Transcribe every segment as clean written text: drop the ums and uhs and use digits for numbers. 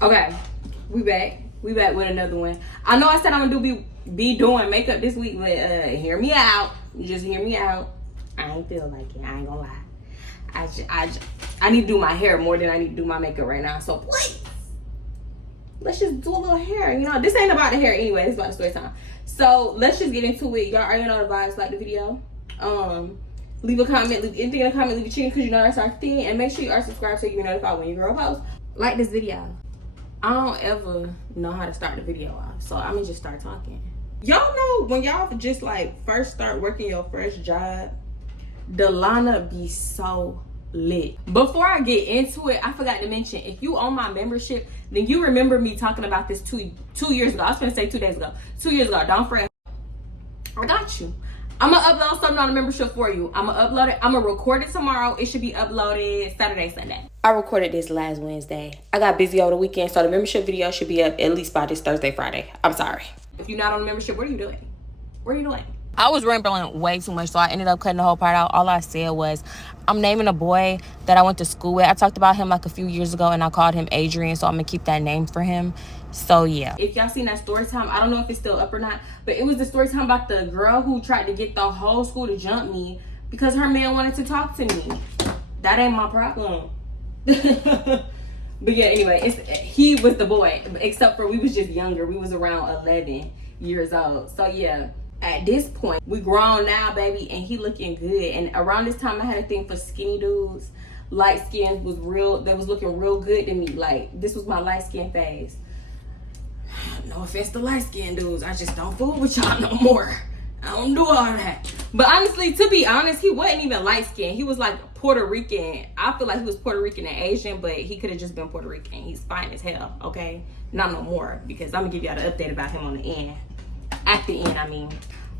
Okay, we back with another one. I know I said I'm gonna be doing makeup this week, but hear me out. Just hear me out. I ain't feel like it. I ain't gonna lie. I need to do my hair more than I need to do my makeup right now. So please, let's just do a little hair. You know, this ain't about the hair anyway. It's about the story time. So let's just get into it. Y'all already know the vibes. Like the video. Leave a comment. Leave anything in the comment. Leave a chicken because you know that's our thing. And make sure you are subscribed so you get notified when your girl posts. Like this video. I don't ever know how to start the video off, so I'm gonna just start talking. Y'all know when y'all just like first start working your first job, the lineup be so lit. Before I get into it, I forgot to mention, if you own my membership, then you remember me talking about this two years ago. I was gonna say 2 days ago. 2 years ago. Don't fret. I got you. I'm gonna upload something on the membership for you. I'm gonna upload it. I'm gonna record it tomorrow. It should be uploaded Saturday, Sunday. I recorded this last Wednesday. I got busy over the weekend, so the membership video should be up at least by this Thursday, Friday. I'm sorry. If you're not on the membership, what are you doing? What are you doing? I was rambling way too much, so I ended up cutting the whole part out. All I said was, I'm naming a boy that I went to school with. I talked about him like a few years ago, and I called him Adrian, so I'm gonna keep that name for him. So yeah, if y'all seen that story time, I don't know if it's still up or not, but it was the story time about the girl who tried to get the whole school to jump me because her man wanted to talk to me. That ain't my problem. But yeah, anyway, he was the boy, except for we was just younger. We was around 11 years old. So yeah, at this point, we grown now, baby, and he looking good. And around this time, I had a thing for skinny dudes. Light skin was real. That was looking real good to me. Like, this was my light skin phase. No offense to light skin dudes. I just don't fool with y'all no more. I don't do all that. But honestly, to be honest, he wasn't even light skinned. He was like Puerto Rican. I feel like he was Puerto Rican and Asian, but he could have just been Puerto Rican. He's fine as hell, okay? Not no more, because I'm gonna give y'all the update about him on the end. At the end, I mean.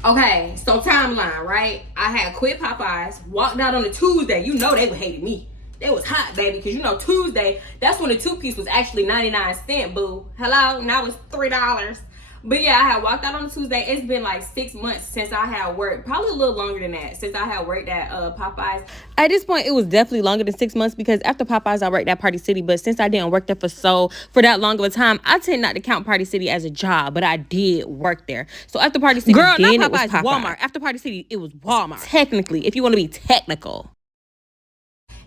Okay, so timeline, right? I had quit Popeyes, walked out on a Tuesday. You know they hated me. It was hot, baby, because you know Tuesday, that's when the 2-piece was actually 99¢, boo. Hello? Now it's $3. But yeah, I had walked out on a Tuesday. It's been like 6 months since I had worked. Probably a little longer than that, since I had worked at Popeyes. At this point, it was definitely longer than 6 months because after Popeyes, I worked at Party City. But since I didn't work there for that long of a time, I tend not to count Party City as a job, but I did work there. So after Party City, girl, then not Popeyes, it was Walmart. After Party City, it was Walmart. Technically, if you want to be technical.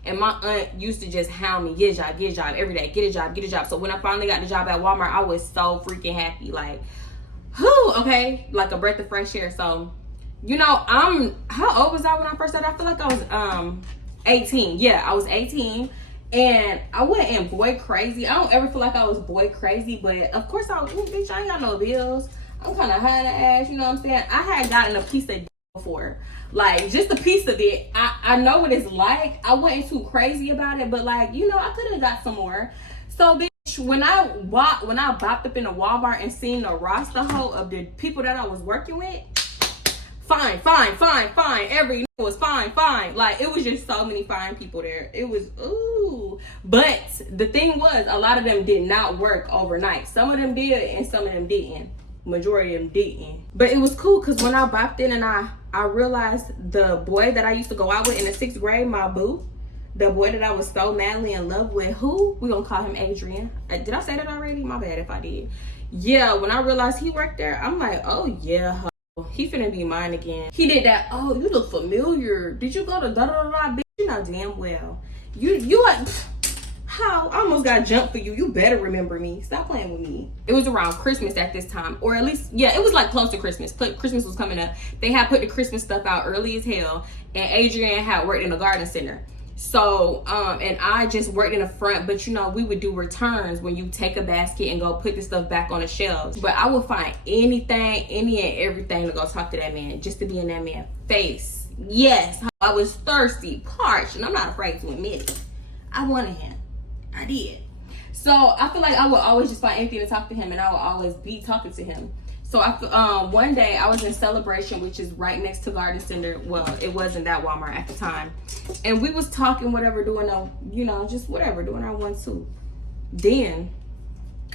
And my aunt used to just hound me, get a job every day, get a job. So when I finally got the job at Walmart, I was so freaking happy. Like, whew, okay, like a breath of fresh air. So, you know, how old was I when I first started? I feel like I was 18. Yeah, I was 18. And I went in boy crazy. I don't ever feel like I was boy crazy, but of course I was, bitch, I ain't got no bills. I'm kind of high in the ass, you know what I'm saying? I had gotten a piece of before. Like, just a piece of it. I know what it's like. I wasn't too crazy about it, but like, you know, I could have got some more. So bitch, when I bopped up in the Walmart and seen the roster of the people that I was working with, fine. Every was fine. Like, it was just so many fine people there. It was, ooh. But the thing was, a lot of them did not work overnight. Some of them did and some of them didn't. Majority of them didn't. But it was cool because when I bopped in and I realized the boy that I used to go out with in the 6th grade, my boo, the boy that I was so madly in love with, who we gonna call him Adrian. Did I say that already? My bad if I did. Yeah, when I realized he worked there, I'm like, oh yeah, he finna be mine again. He did that, oh, you look familiar. Did you go to da-da-da-da, bitch? You know damn well. You like, how? I almost got jumped for you. You better remember me. Stop playing with me. It was around Christmas at this time, or at least, yeah, it was like close to Christmas. Christmas was coming up. They had put the Christmas stuff out early as hell, and Adrian had worked in the garden center. So, and I just worked in the front, but you know, we would do returns when you take a basket and go put the stuff back on the shelves. But I would find anything, any and everything to go talk to that man, just to be in that man's face. Yes, I was thirsty, parched, and I'm not afraid to admit it. I wanted him. I did. So I feel like I would always just find anything to talk to him, and I would always be talking to him. So one day I was in Celebration, which is right next to Garden Center. Well, it wasn't that Walmart at the time. And we was talking, whatever, doing just whatever, doing our 1-2. Then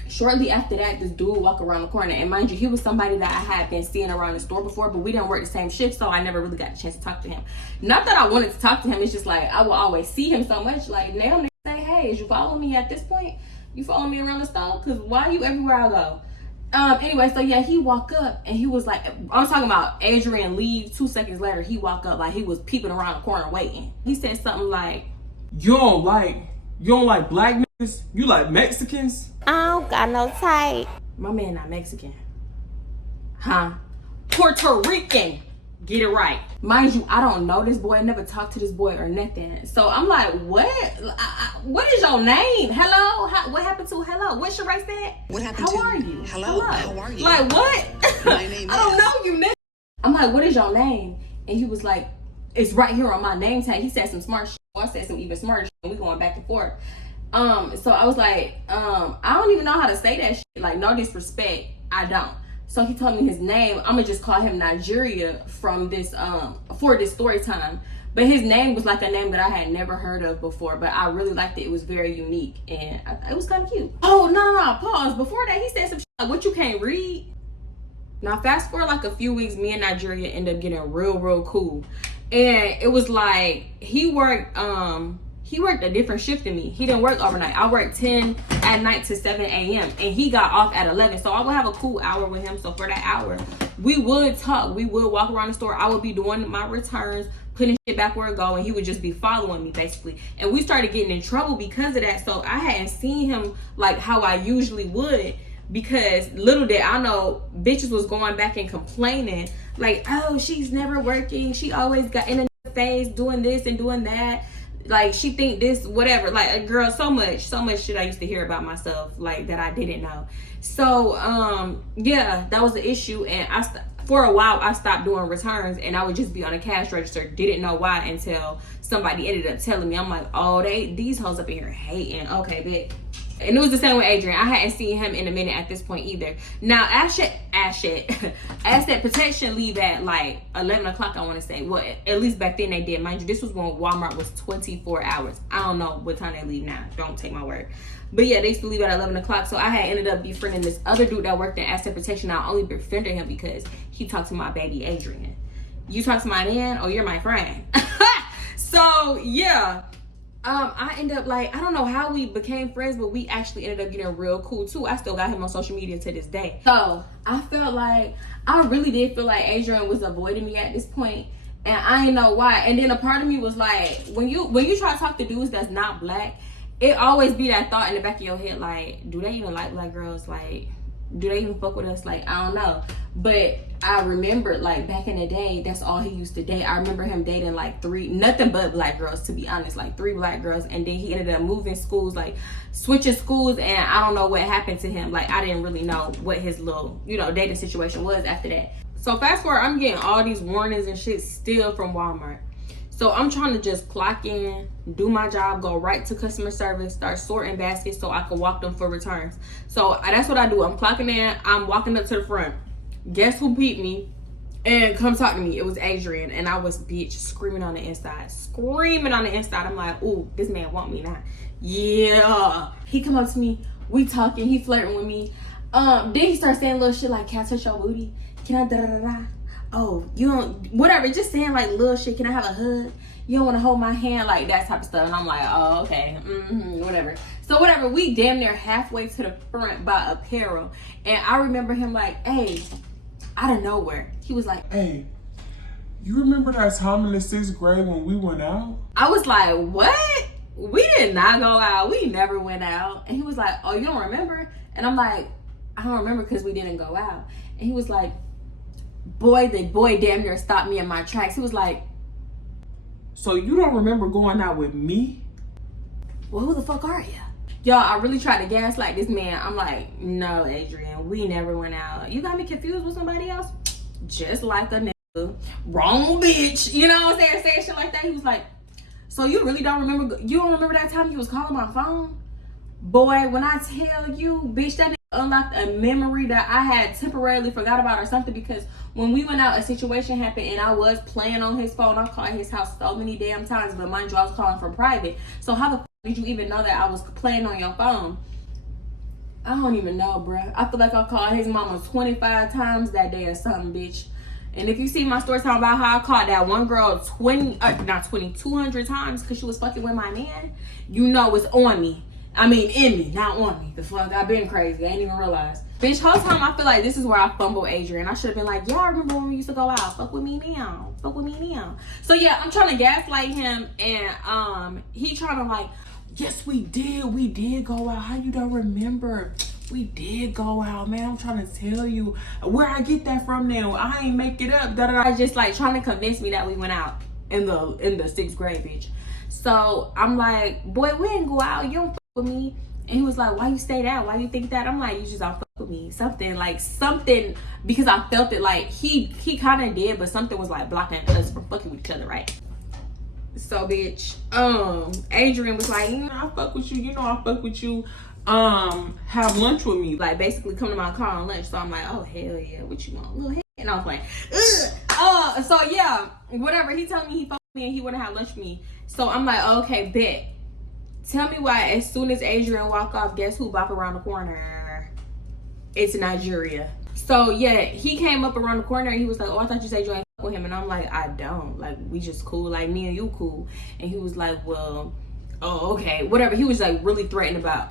shortly after that, this dude walked around the corner, and mind you, he was somebody that I had been seeing around the store before, but we didn't work the same shift, so I never really got a chance to talk to him. Not that I wanted to talk to him, it's just like I will always see him so much, like, now say, hey, is you following me at this point? You follow me around the store? Cause why you everywhere I go? Anyway, so yeah, he walked up and he was like, I'm talking about Adrian leave. 2 seconds later, he walked up like he was peeping around the corner waiting. He said something like, you don't like black niggas? You like Mexicans? I don't got no type. My man not Mexican. Huh? Puerto Rican. Get it right. Mind you, I don't know this boy. I never talked to this boy or nothing. So I'm like, what? What is your name? Hello? What happened to hello? What Shirley said? What happened How to are you? Hello? How are you? Like, what? My name I don't know you, nigga. I'm like, what is your name? And he was like, it's right here on my name tag. He said some smart shit. I said some even smarter shit. And we going back and forth. So I was like, I don't even know how to say that shit. Like, no disrespect. I don't. So he told me his name. I'm gonna just call him Nigeria from this for this story time. But his name was like a name that I had never heard of before, but I really liked it. It was very unique and it was kind of cute. Oh, no, pause. Before that, he said some shit like, what, you can't read? Now fast forward like a few weeks, me and Nigeria ended up getting real cool. And it was like he worked a different shift than me. He didn't work overnight. I worked 10 at night to 7 a.m. and he got off at 11. So I would have a cool hour with him. So for that hour, we would talk. We would walk around the store. I would be doing my returns, putting shit back where it go, and he would just be following me basically. And we started getting in trouble because of that. So I hadn't seen him like how I usually would, because little did I know bitches was going back and complaining like, oh, she's never working. She always got in the face doing this and doing that. Like, she think this, whatever. Like, girl, so much shit I used to hear about myself, like, that I didn't know. So, yeah, that was the issue. And for a while, I stopped doing returns, and I would just be on a cash register. Didn't know why until somebody ended up telling me. I'm like, oh, these hoes up in here hating. Okay, bet. And it was the same with Adrian. I hadn't seen him in a minute at this point either. Now, asset protection leave at like 11 o'clock, I want to say. Well, at least back then they did. Mind you, this was when Walmart was 24 hours. I don't know what time they leave now. Don't take my word. But yeah, they used to leave at 11 o'clock. So I had ended up befriending this other dude that worked in asset protection. I only befriended him because he talked to my baby Adrian. You talk to my man, or you're my friend. So yeah. I ended up like, I don't know how we became friends, but we actually ended up getting real cool too. I still got him on social media to this day. So I felt like, I really did feel like Adrian was avoiding me at this point, and I didn't know why. And then a part of me was like, when you try to talk to dudes that's not black, it always be that thought in the back of your head, like, do they even like black girls? Like, do they even fuck with us? Like, I don't know. But I remember, like, back in the day, that's all he used to date. I remember him dating like nothing but black girls, to be honest, like 3 black girls. And then he ended up moving schools, like switching schools, and I don't know what happened to him. Like, I didn't really know what his little, dating situation was after that. So fast forward, I'm getting all these warnings and shit still from Walmart. So I'm trying to just clock in, do my job, go right to customer service, start sorting baskets so I can walk them for returns. So that's what I do. I'm clocking in, I'm walking up to the front. Guess who beat me and come talk to me? It was Adrian, and I was bitch screaming on the inside. I'm like, ooh, this man want me now. Yeah. He come up to me, we talking, he flirting with me. Then he starts saying little shit like, can I touch your booty? Can I da-da-da-da? Oh, you don't, whatever, just saying like little shit. Can I have a hug? You don't want to hold my hand? Like that type of stuff. And I'm like, oh, okay, whatever. So whatever, we damn near halfway to the front by apparel. And I remember him like, hey, out of nowhere, he was like, hey, you remember that time in the 6th grade when we went out? I was like, what? We did not go out. We never went out. And he was like, oh, you don't remember? And I'm like, I don't remember because we didn't go out. And he was like, the boy damn near stopped me in my tracks. He was like, so you don't remember going out with me? Well, who the fuck are you? Y'all, I really tried to gaslight this man. I'm like, no, Adrian, we never went out. You got me confused with somebody else? Just like a nigga. Wrong bitch. You know what I'm saying? Saying shit like that. He was like, so you really don't remember? You don't remember that time you was calling my phone? Boy, when I tell you, bitch, that nigga unlocked a memory that I had temporarily forgot about or something, because when we went out, a situation happened and I was playing on his phone. I called his house so many damn times, but mind you, I was calling from private. So how the fuck did you even know that I was playing on your phone? I don't even know, bruh. I feel like I called his mama 25 times that day or something, bitch. And if you see my story talking about how I called that one girl 200 times because she was fucking with my man, you know it's on me. I mean, in me, not on me. The fuck, I've been crazy. I ain't even realized. Bitch, whole time I feel like this is where I fumble Adrian. I should have been like, yeah, I remember when we used to go out. Fuck with me now. Fuck with me now. So yeah, I'm trying to gaslight him, and he trying to like, yes, we did go out. How you don't remember? We did go out, man. I'm trying to tell you where I get that from now. I ain't make it up. I just like trying to convince me that we went out in the 6th grade, bitch. So I'm like, boy, we didn't go out. You don't fuck with me. And he was like, why you stayed out? Why you think that? I'm like, you just don't fuck with me. Something, because I felt it like he kind of did, but something was like blocking us from fucking with each other, right? So, bitch, Adrian was like, I fuck with you. You know I fuck with you. Have lunch with me. Like, basically come to my car on lunch. So I'm like, oh, hell yeah. What you want? Little head. And I was like, ugh. So, yeah, whatever. He told me he fucked with me and he want to have lunch with me. So I'm like, okay, bet. Tell me why as soon as Adrian walk off, guess who bop around the corner? It's Nigeria. So yeah, he came up around the corner and he was like, oh, I thought you said you ain't fuck with him. And I'm like, I don't. Like, we just cool. Like, me and you cool. And he was like, well, oh, okay, whatever. He was like really threatened by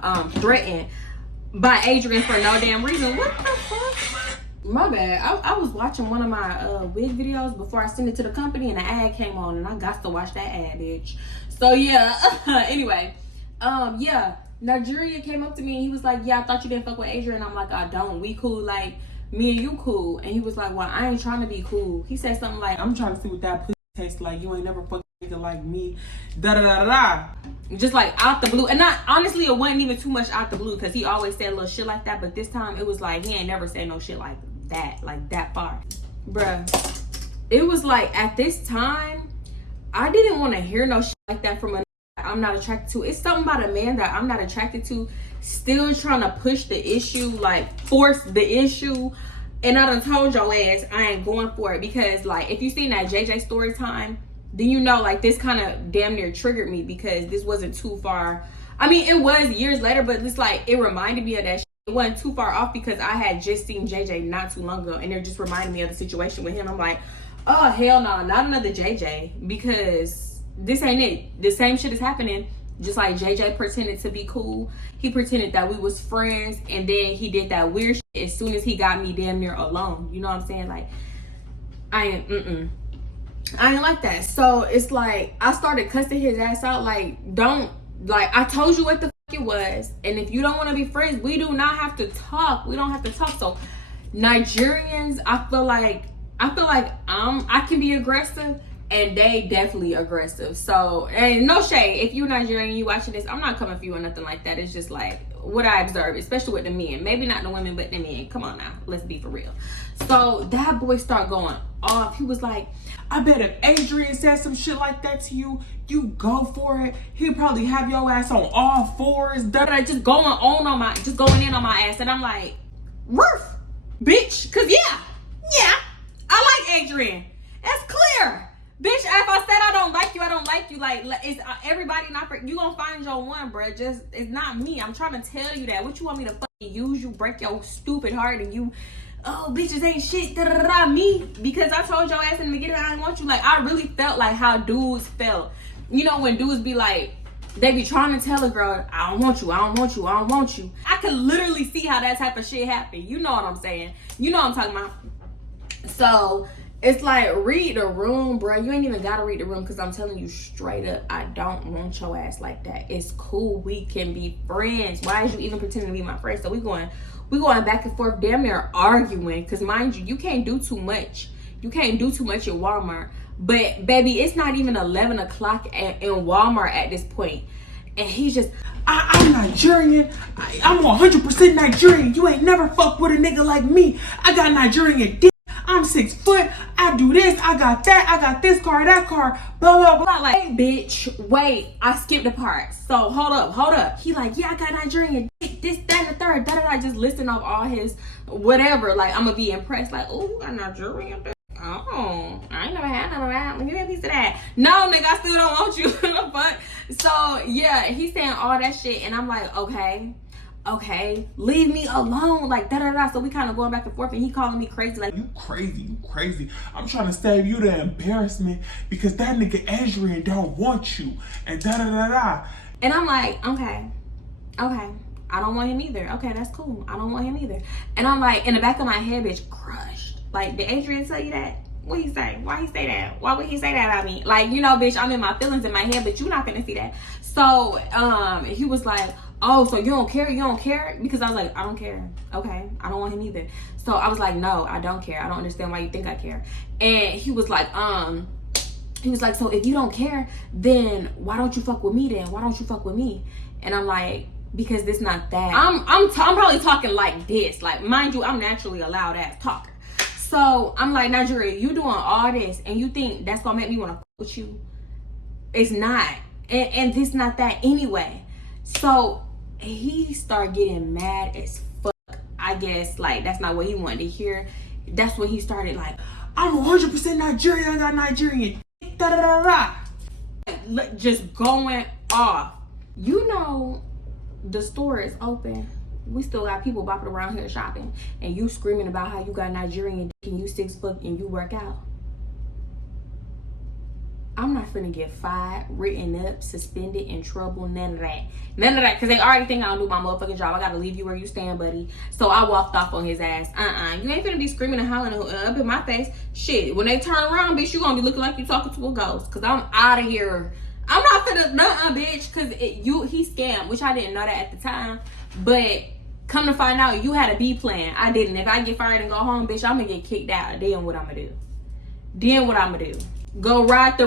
Adrian for no damn reason. What the fuck? My bad. I was watching one of my wig videos before I sent it to the company, and the ad came on, and I got to watch that ad, bitch. So yeah. Anyway. Yeah, Nigeria came up to me and he was like, yeah, I thought you didn't fuck with Adrian. I'm like, I don't. We cool, like, me and you cool. And he was like, well, I ain't trying to be cool. He said something like, I'm trying to see what that pussy tastes like. You ain't never fucking nigga like me. Da-da-da-da-da. Just like out the blue. And not, honestly, it wasn't even too much out the blue because he always said little shit like that. But this time it was like, he ain't never said no shit like that far. Bruh, it was like, at this time, I didn't want to hear no shit like that from a I'm not attracted to. It's something about a man that I'm not attracted to still trying to push the issue, like force the issue. And I done told your ass I ain't going for it because, like, if you seen that JJ story time, then you know, like, this kind of damn near triggered me because this wasn't too far. I mean, it was years later, but it's like it reminded me of that shit. It wasn't too far off because I had just seen JJ not too long ago and it just reminded me of the situation with him. I'm like, oh, hell no, not another JJ, because this ain't it. The same shit is happening. Just like JJ pretended to be cool. He pretended that we was friends, and then he did that weird shit as soon as he got me damn near alone. You know what I'm saying? Like, I ain't like that. So it's like I started cussing his ass out. Like, don't, like, I told you what the fuck it was, and if you don't want to be friends, we do not have to talk. We don't have to talk. So Nigerians, I feel like I can be aggressive. And they definitely aggressive. So, and no shade. If you're Nigerian and you watching this, I'm not coming for you or nothing like that. It's just like what I observe, especially with the men. Maybe not the women, but the men. Come on now. Let's be for real. So that boy start going off. He was like, I bet if Adrian said some shit like that to you, you go for it. He'll probably have your ass on all fours. Just going in on my ass. And I'm like, roof, bitch. Cause yeah, I like Adrian. That's clear. Bitch, if I said I don't like you, I don't like you. Like, it's everybody not for you. Gonna find your one, bruh. Just, it's not me. I'm trying to tell you that. What you want me to fucking use? You break your stupid heart and you, oh, bitches ain't shit. Da-da-da-da. Me, because I told your ass in the beginning I didn't want you. Like, I really felt like how dudes felt. You know, when dudes be like, they be trying to tell a girl, I don't want you, I don't want you, I don't want you. I could literally see how that type of shit happen. You know what I'm saying? You know what I'm talking about. So it's like, read the room, bro. You ain't even gotta read the room because I'm telling you straight up, I don't want your ass like that. It's cool. We can be friends. Why is you even pretending to be my friend? So we going back and forth, damn near arguing. Because mind you, you can't do too much. You can't do too much at Walmart. But baby, it's not even 11 o'clock in Walmart at this point. And he's just, I'm Nigerian. I'm 100% Nigerian. You ain't never fucked with a nigga like me. I got Nigerian dick. I'm 6 foot. I do this. I got that. I got this car, that car. Blah, blah, blah. Like, hey, bitch, wait. I skipped a part. So, hold up. He like, yeah, I got Nigerian dick. This, that, and the third. Da-da-da. Just listing off all his whatever. Like, I'm going to be impressed. Like, oh, you got Nigerian dick. Oh, I ain't never had none of that. Give me a piece of that. No, nigga, I still don't want you. But, so, yeah, he's saying all that shit. And I'm like, okay, leave me alone, like da-da-da. So we kind of going back and forth, and he calling me crazy, like, you crazy. I'm trying to save you the embarrassment because that nigga Adrian don't want you, and da-da-da-da. And I'm like, okay, okay, I don't want him either. Okay, that's cool. I don't want him either. And I'm like, in the back of my head, bitch, crushed. Like, did Adrian tell you that? What he say? Why he say that? Why would he say that about me? Like, you know, bitch, I'm in my feelings in my head, but you're not gonna see that. So, he was like, oh, so you don't care? You don't care? Because I was like, I don't care. Okay, I don't want him either. So I was like, no, I don't care. I don't understand why you think I care. And he was like, so if you don't care, then why don't you fuck with me then? Why don't you fuck with me? And I'm like, because this not that. I'm probably talking like this. Like, mind you, I'm naturally a loud ass talker. So I'm like, Nigeria, you doing all this and you think that's gonna make me want to fuck with you? It's not. And this not that anyway. So he started getting mad as fuck. I guess like that's not what he wanted to hear. That's when he started like, I'm 100% Nigerian. I got Nigerian. Da da da da. Just going off. You know, the store is open. We still got people bopping around here shopping, and you screaming about how you got Nigerian dick and you 6 foot and you work out. I'm not finna get fired, written up, suspended, in trouble, none of that. None of that, because they already think I don't do my motherfucking job. I gotta leave you where you stand, buddy. So I walked off on his ass. You ain't finna be screaming and hollering up in my face. Shit, when they turn around, bitch, you gonna be looking like you talking to a ghost, because I'm out of here. I'm not finna, bitch, because he scammed, which I didn't know that at the time. But come to find out, you had a B plan. I didn't. If I get fired and go home, bitch, I'm gonna get kicked out. Then what I'm gonna do? Go ride the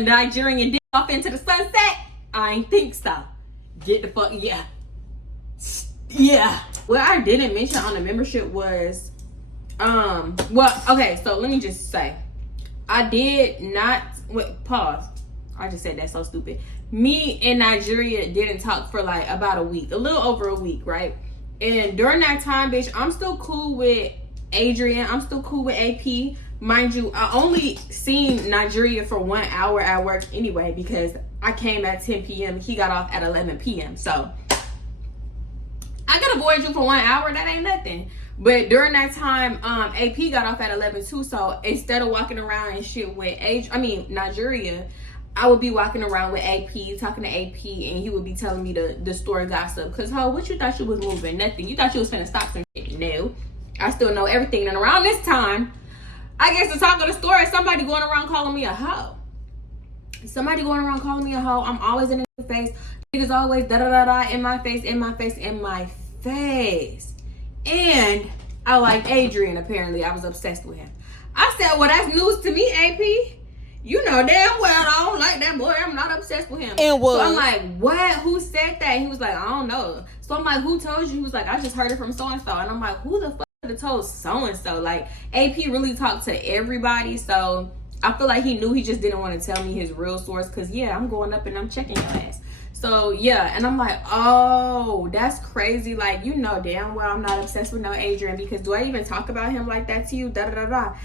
Nigerian dick off into the sunset? I ain't think so. Get the fuck, yeah. What I didn't mention on the membership was, well, okay, so let me just say, I did not, pause. I just said that so stupid. Me and Nigeria didn't talk for like about a week, a little over a week, right? And during that time, bitch, I'm still cool with Adrian. I'm still cool with AP. Mind you, I only seen Nigeria for 1 hour at work anyway, because I came at 10 p.m. He got off at 11 p.m. So I could avoid you for 1 hour. That ain't nothing. But during that time, AP got off at 11 too. So instead of walking around and shit with Nigeria, I would be walking around with AP, talking to AP, and he would be telling me the store gossip. Cause what you thought you was moving? Nothing. You thought you was finna stop some shit. No. I still know everything. And around this time, I guess the talk of the story, somebody going around calling me a hoe. I'm always in the face. Niggas always da-da-da-da in my face. And I like Adrian, apparently. I was obsessed with him. I said, well, that's news to me, AP. You know damn well I don't like that boy. I'm not obsessed with him. And what? So I'm like, what? Who said that? He was like, I don't know. So I'm like, who told you? He was like, I just heard it from so-and-so. And I'm like, who the fuck could have told so-and-so? Like, AP really talked to everybody. So I feel like he knew, he just didn't want to tell me his real source. Because, yeah, I'm going up and I'm checking your ass. So, yeah. And I'm like, oh, that's crazy. Like, you know damn well I'm not obsessed with no Adrian. Because do I even talk about him like that to you? Da-da-da-da.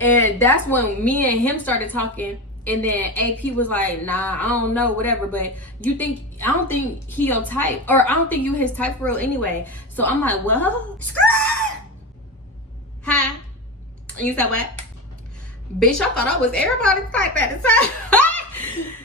And that's when me and him started talking. And then AP was like, nah, I don't know, whatever. But I don't think he your type. Or I don't think you his type for real anyway. So I'm like, well, huh? You said what? Bitch, I thought I was everybody's type at the time.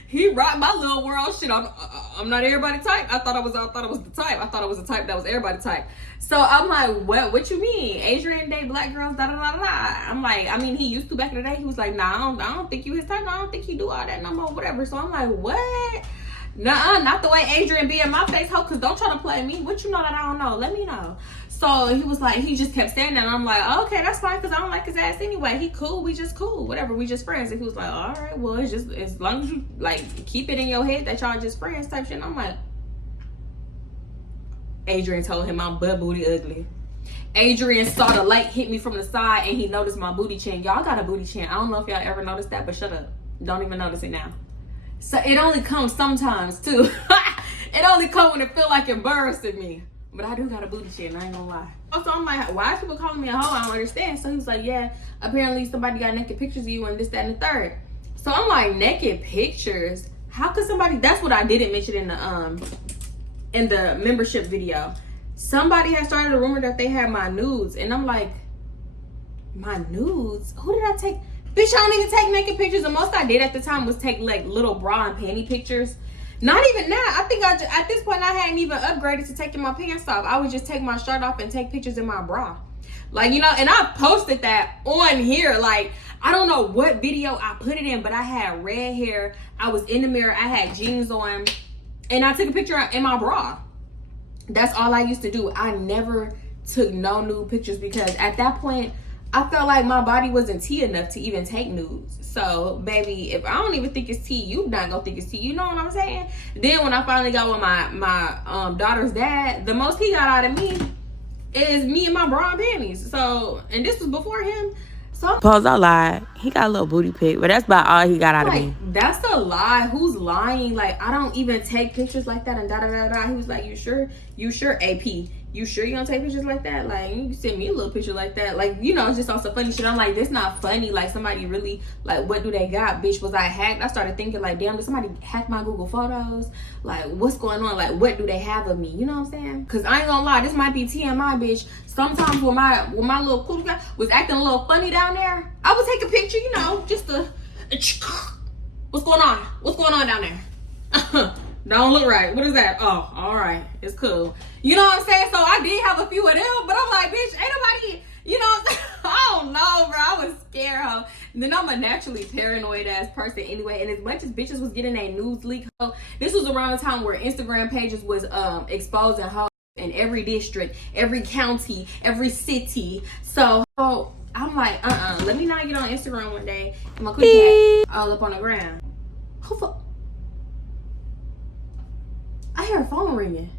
He rocked my little world. Shit, I'm not everybody's type. I thought I was the type. I thought I was the type that was everybody's type. So I'm like, what you mean? Adrian date black girls, da da da da. I'm like, I mean, he used to back in the day. He was like, nah, I don't think you his type. No, I don't think he do all that no more, whatever. So I'm like, what? Nuh-uh, not the way Adrian be in my face, ho, because don't try to play me. What you know that I don't know? Let me know. So he was like, he just kept saying that. And I'm like, oh, okay, that's fine, because I don't like his ass anyway. He cool, we just cool, whatever, we just friends. And he was like, all right, well, it's just, as long as you, like, keep it in your head that y'all just friends type shit. And I'm like, Adrian told him I'm butt booty ugly. Adrian saw the light hit me from the side, and he noticed my booty chin. Y'all got a booty chin. I don't know if y'all ever noticed that, but shut up. Don't even notice it now. So it only comes sometimes, too. It only comes when it feel like embarrassing me. But I do got a booty chin, I ain't gonna lie. So I'm like, why is people calling me a hoe? I don't understand. So he was like, yeah, apparently somebody got naked pictures of you and this, that, and the third. So I'm like, naked pictures? How could somebody, that's what I didn't mention in the membership video. Somebody had started a rumor that they had my nudes. And I'm like, my nudes? Who did I take? Bitch, I don't even take naked pictures. The most I did at the time was take like little bra and panty pictures. Not even now. I think at this point I hadn't even upgraded to taking my pants off. I would just take my shirt off and take pictures in my bra. Like, you know, and I posted that on here. Like, I don't know what video I put it in, but I had red hair. I was in the mirror. I had jeans on. And I took a picture in my bra. That's all I used to do. I never took no nude pictures because at that point, I felt like my body wasn't tea enough to even take nudes. So, baby, if I don't even think it's tea, you not gonna think it's tea. You know what I'm saying? Then when I finally got with my daughter's dad, the most he got out of me is me and my bra and panties. So, and this was before him. So, Pause, I lied. He got a little booty pic, but that's about all he got out of me. That's a lie. Who's lying? Like, I don't even take pictures like that and da da da da. He was like, you sure? You sure, AP? You sure you don't take pictures like that? Like, you can send me a little picture like that. Like, you know, it's just on some funny shit. I'm like, this not funny. Like, somebody really, like, what do they got? Bitch, was I hacked? I started thinking, like, damn, did somebody hack my Google Photos? Like, what's going on? Like, what do they have of me? You know what I'm saying? Because I ain't gonna lie, this might be TMI, bitch. Sometimes when my little cool guy was acting a little funny down there, I would take a picture, you know, just to, what's going on? What's going on down there? Don't look right. What is that? Oh, all right. It's cool. You know what I'm saying? So I did have a few of them, but I'm like, bitch, ain't nobody, you know what I'm saying? I don't know, bro. I was scared, ho. And then I'm a naturally paranoid ass person anyway. And as much as bitches was getting a news leak, ho, this was around the time where Instagram pages was exposing ho in every district, every county, every city. So I'm like, let me not get on Instagram one day and my quick cat all up on the ground. Who fuck? I hear a phone ringing.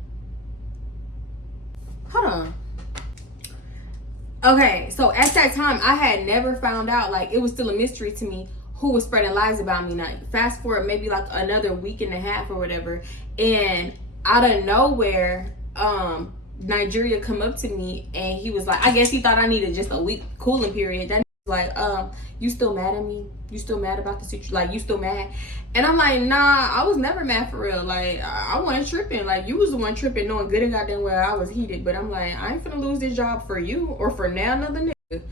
Hold on. Okay, so at that time, I had never found out, like, it was still a mystery to me who was spreading lies about me. Now, fast forward maybe like another week and a half or whatever, and out of nowhere, Nigeria come up to me and he was like, I guess he thought I needed just a week cooling period. That like, you still mad at me? You still mad about the situation? Like, you still mad? And I'm like, nah, I was never mad for real. Like, I wasn't tripping. Like, you was the one tripping, knowing good and goddamn well I was heated. But I'm like, I ain't finna lose this job for you or for now another nigga.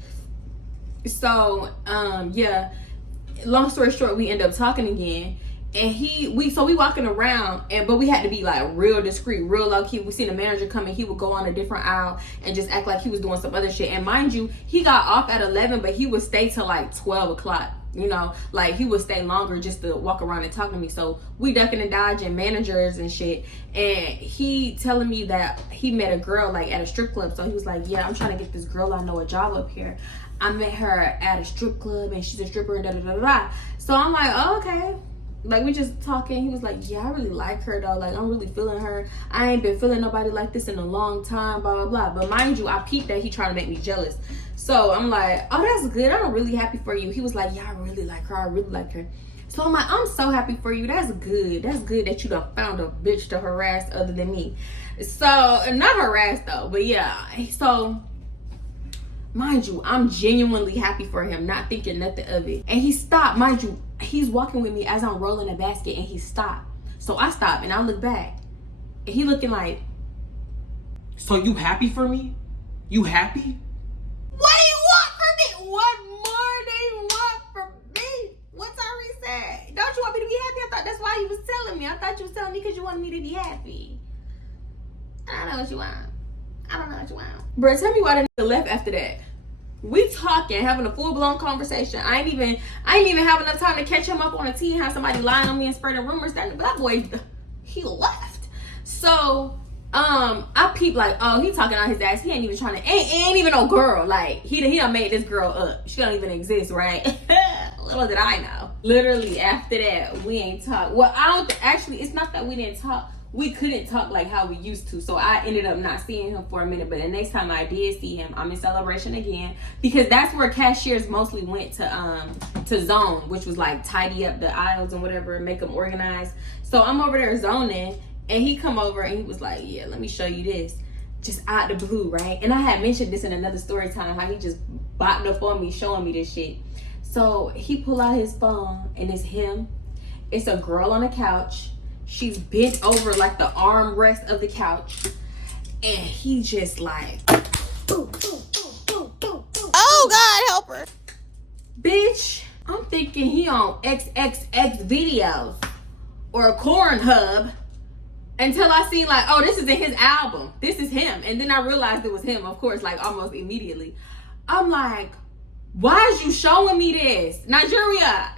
So, yeah. Long story short, we end up talking again. And we walking around, but we had to be like real discreet, real low key. We seen the manager come and he would go on a different aisle and just act like he was doing some other shit. And mind you, he got off at 11, but he would stay till like 12 o'clock. You know, like he would stay longer just to walk around and talk to me. So we ducking and dodging managers and shit. And he telling me that he met a girl like at a strip club. So he was like, yeah, I'm trying to get this girl I know a job up here. I met her at a strip club and she's a stripper and da da da da. So I'm like, oh, okay. Like, we just talking. He was like, yeah, I really like her though. Like, I'm really feeling her. I ain't been feeling nobody like this in a long time, blah blah blah. But mind you, I peeped that he trying to make me jealous. So I'm like, oh, that's good. I'm really happy for you. He was like, yeah, I really like her. I really like her. So I'm like, I'm so happy for you. That's good. That's good that you done found a bitch to harass other than me. So, not harass though, but yeah. So, mind you, I'm genuinely happy for him, not thinking nothing of it. And he stopped, mind you, he's walking with me as I'm rolling a basket and he stopped. So I stopped and I look back. And he looking like, so you happy for me? You happy? what do you want from me? What more do you want from me? What Tyree said? Don't you want me to be happy? I thought that's why you was telling me. I thought you was telling me because you wanted me to be happy. I don't know what you want. I don't know what you want. Bro, tell me why the nigga left after that. We talking, having a full-blown conversation. I ain't even have enough time to catch him up on a tea and have somebody lying on me and spreading rumors. That boy, he left. So, I peeped like, oh, he talking on his ass. He ain't even trying to, ain't even no girl. Like, he done made this girl up. She don't even exist, right? Little did I know. Literally, after that, we ain't talk. Well, actually, it's not that we didn't talk. We couldn't talk like how we used to. So I ended up not seeing him for a minute. But the next time I did see him, I'm in Celebration again. Because that's where cashiers mostly went to zone, which was like tidy up the aisles and whatever, make them organized. So I'm over there zoning. And he come over and he was like, yeah, let me show you this. Just out the blue, right? And I had mentioned this in another story time, how he just bopped up on me, showing me this shit. So he pull out his phone and it's him. It's a girl on the couch. She's bent over like the armrest of the couch. And he just like, Oh, God, help her. bitch, I'm thinking he on XXX videos. or a corn hub until I seen like, oh, this is in his album. This is him. And then I realized it was him, of course, like almost immediately. I'm like, why is you showing me this? Nigeria!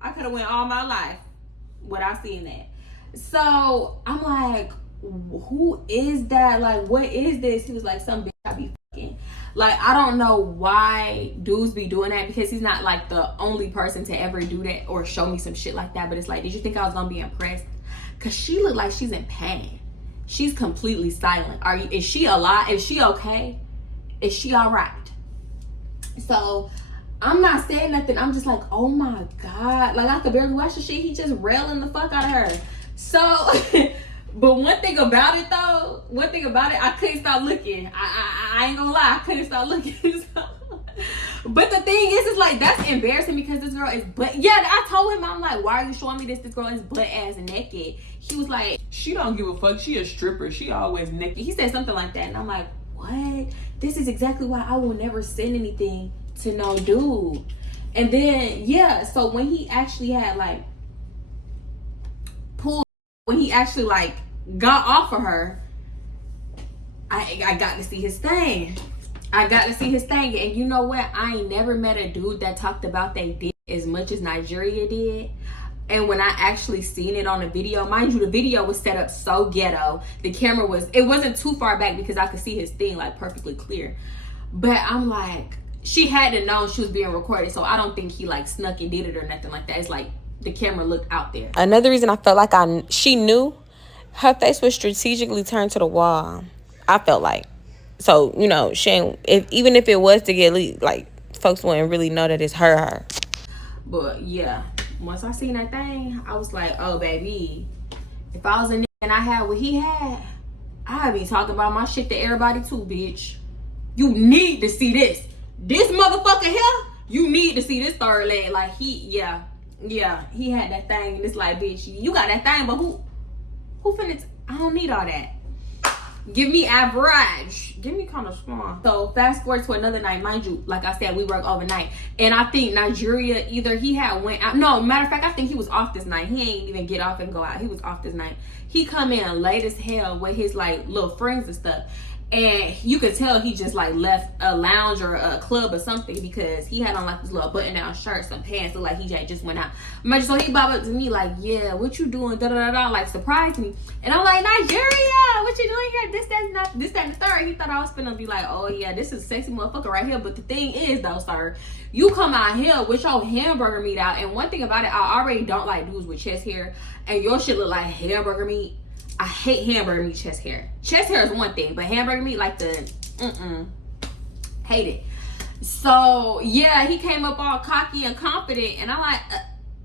I could have went all my life without seeing that. So I'm like, who is that? Like, what is this? He was like, some bitch I be fucking. Like, I don't know why dudes be doing that, because he's not like the only person to ever do that or show me some shit like that. But it's like, did you think I was gonna be impressed? Cause she looked like she's in pain. She's completely silent. Is she alive? Is she okay? Is she all right? So I'm not saying nothing. I'm just like, oh my God. Like, I could barely watch the shit. He just railing the fuck out of her. So, but one thing about it, I couldn't stop looking. I ain't gonna lie, I couldn't stop looking. So, but the thing is, it's like, that's embarrassing because this girl is butt. Yeah, I told him, I'm like, why are you showing me this? This girl is butt ass naked. He was like, She don't give a fuck. She a stripper. She always naked. he said something like that, and I'm like, what? This is exactly why I will never send anything to no dude. And then, yeah, so when he actually had like got off of her, I got to see his thing. And you know what? I ain't never met a dude that talked about they dick as much as Nigeria did. And when I actually seen it on the video, mind you, the video was set up so ghetto. The camera it wasn't too far back because I could see his thing like perfectly clear. But I'm like, she had to know she was being recorded. So I don't think he like snuck and did it or nothing like that. It's like the camera looked out there. Another reason I felt like she knew, her face was strategically turned to the wall. I felt like. So, you know, even if it was to get leaked, like, folks wouldn't really know that it's her. But yeah, once I seen that thing, I was like, oh baby, if I was a nigga and I had what he had, I'd be talking about my shit to everybody too, bitch. You need to see this. This motherfucker here, you need to see this third leg. Like, he had that thing, and it's like, bitch, you got that thing, but who finna, I don't need all that. Give me average. Give me kind of small. So fast forward to another night. Mind you, like I said, we work overnight. And I think Nigeria, either he had went out. No, matter of fact, I think he was off this night. He ain't even get off and go out. He was off this night. He come in late as hell with his like little friends and stuff. And you could tell he just like left a lounge or a club or something, because he had on like this little button down shirt, some pants, look like he just went out. So he bobbed up to me like, yeah, what you doing? Da da da da, like surprised me. And I'm like, Nigeria, what you doing here? This, that, and the third. He thought I was finna be like, oh yeah, this is a sexy motherfucker right here. But the thing is though, sir, you come out here with your hamburger meat out. And one thing about it, I already don't like dudes with chest hair, and your shit look like hamburger meat. I hate hamburger meat chest hair. Chest hair is one thing, but hamburger meat, like hate it. So yeah, he came up all cocky and confident, and I'm like,